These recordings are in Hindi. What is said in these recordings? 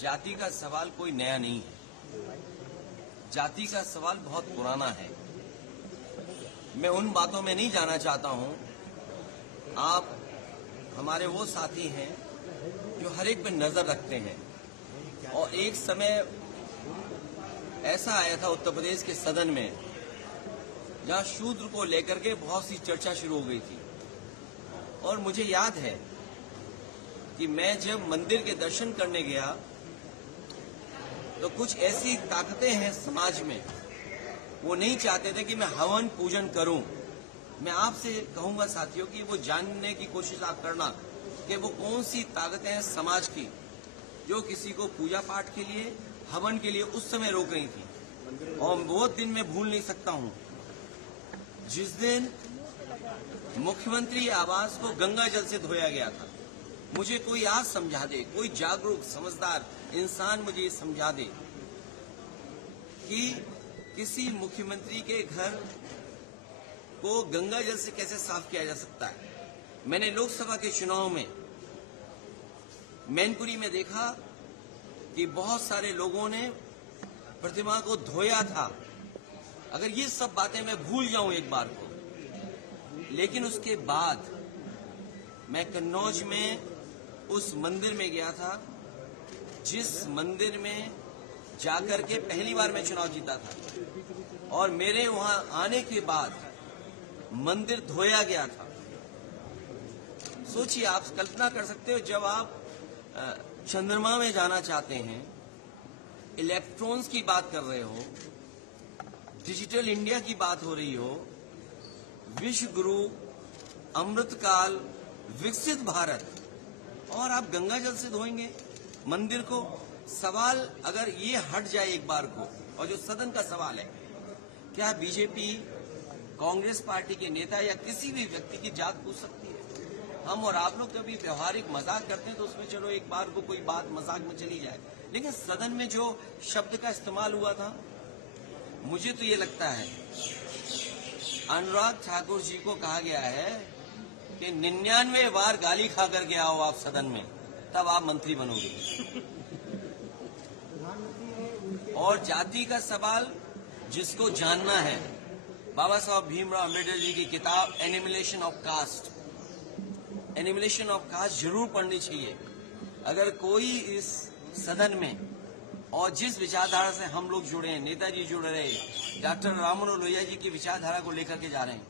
जाति का सवाल कोई नया नहीं है। जाति का सवाल बहुत पुराना है। मैं उन बातों में नहीं जाना चाहता हूं। आप हमारे वो साथी हैं जो हर एक पे नजर रखते हैं, और एक समय ऐसा आया था उत्तर प्रदेश के सदन में जहां शूद्र को लेकर के बहुत सी चर्चा शुरू हो गई थी। और मुझे याद है कि मैं जब मंदिर के दर्शन करने गया तो कुछ ऐसी ताकतें हैं समाज में, वो नहीं चाहते थे कि मैं हवन पूजन करूं। मैं आपसे कहूंगा साथियों कि वो जानने की कोशिश आप करना कि वो कौन सी ताकतें हैं समाज की जो किसी को पूजा पाठ के लिए, हवन के लिए उस समय रोक रही थी। और वो दिन मैं भूल नहीं सकता हूं जिस दिन मुख्यमंत्री आवास को गंगा जल से धोया गया था। मुझे कोई आज समझा दे, कोई जागरूक समझदार इंसान मुझे ये समझा दे कि किसी मुख्यमंत्री के घर को गंगा जल से कैसे साफ किया जा सकता है। मैंने लोकसभा के चुनाव में मैनपुरी में देखा कि बहुत सारे लोगों ने प्रतिमा को धोया था। अगर ये सब बातें मैं भूल जाऊं एक बार को, लेकिन उसके बाद मैं कन्नौज में उस मंदिर में गया था जिस मंदिर में जाकर के पहली बार मैं चुनाव जीता था, और मेरे वहां आने के बाद मंदिर धोया गया था। सोचिए, आप कल्पना कर सकते हो, जब आप चंद्रमा में जाना चाहते हैं, इलेक्ट्रॉन्स की बात कर रहे हो, डिजिटल इंडिया की बात हो रही हो, विश्व गुरु, अमृतकाल, विकसित भारत, और आप गंगा जल से धोएंगे मंदिर को। सवाल अगर ये हट जाए एक बार को, और जो सदन का सवाल है, क्या बीजेपी, कांग्रेस पार्टी के नेता या किसी भी व्यक्ति की जात पूछ सकती है? हम और आप लोग कभी व्यवहारिक मजाक करते हैं तो उसमें चलो एक बार को कोई बात मजाक में चली जाए, लेकिन सदन में जो शब्द का इस्तेमाल हुआ था, मुझे तो ये लगता है अनुराग ठाकुर जी को कहा गया है कि 99 बार गाली खा करके आओ आप सदन में, तब आप मंत्री बनोगे। और जाति का सवाल जिसको जानना है, बाबा साहब भीमराव अम्बेडकर जी की किताब एनिमिलेशन ऑफ कास्ट, एनिमिलेशन ऑफ कास्ट जरूर पढ़नी चाहिए। अगर कोई इस सदन में, और जिस विचारधारा से हम लोग जुड़े हैं, नेताजी जुड़ रहे, डॉक्टर राममनोहर लोहिया जी की विचारधारा को लेकर के जा रहे हैं,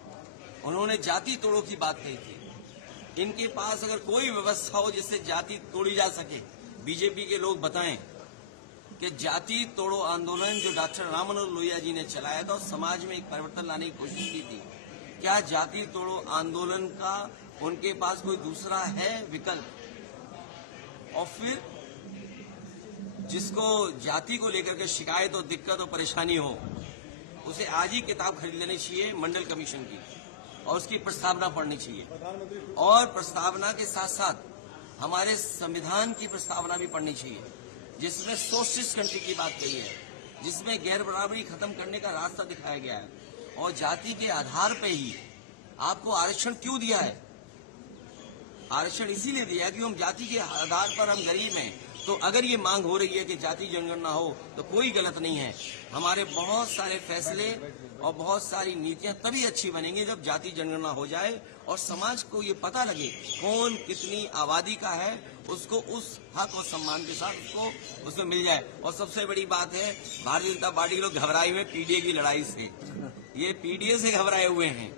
उन्होंने जाति तोड़ो की बात कही थी। इनके पास अगर कोई व्यवस्था हो जिससे जाति तोड़ी जा सके, बीजेपी के लोग बताएं कि जाति तोड़ो आंदोलन जो डॉक्टर राममनोहर लोहिया जी ने चलाया था और समाज में एक परिवर्तन लाने की कोशिश की थी, क्या जाति तोड़ो आंदोलन का उनके पास कोई दूसरा है विकल्प? और फिर जिसको जाति को लेकर के शिकायत और दिक्कत और परेशानी हो, उसे आज ही किताब खरीद लेनी चाहिए मंडल कमीशन की, और उसकी प्रस्तावना पढ़नी चाहिए। और प्रस्तावना के साथ साथ हमारे संविधान की प्रस्तावना भी पढ़नी चाहिए, जिसमें सोशलिस्ट कंट्री की बात कही है, जिसमें गैर बराबरी खत्म करने का रास्ता दिखाया गया है। और जाति के आधार पर ही आपको आरक्षण क्यों दिया है? आरक्षण इसीलिए दिया कि हम जाति के आधार पर हम गरीब हैं। तो अगर ये मांग हो रही है कि जाति जनगणना हो तो कोई गलत नहीं है। हमारे बहुत सारे फैसले और बहुत सारी नीतियां तभी अच्छी बनेंगी जब जाति जनगणना हो जाए और समाज को ये पता लगे कौन कितनी आबादी का है, उसको उस हक और सम्मान के साथ उसको उसमें मिल जाए। और सबसे बड़ी बात है, भारतीय जनता पार्टी के लोग घबराए हुए पीडीए की लड़ाई से। ये पीडीए से घबराए हुए हैं,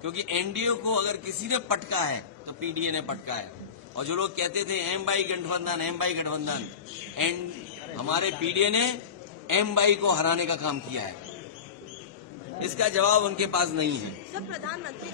क्योंकि एनडीए को अगर किसी ने पटका है तो पीडीए ने पटका है। और जो लोग कहते थे एम बाई गठबंधन, एंड हमारे पीडीए ने एम बाई को हराने का काम किया है। इसका जवाब उनके पास नहीं है। प्रधानमंत्री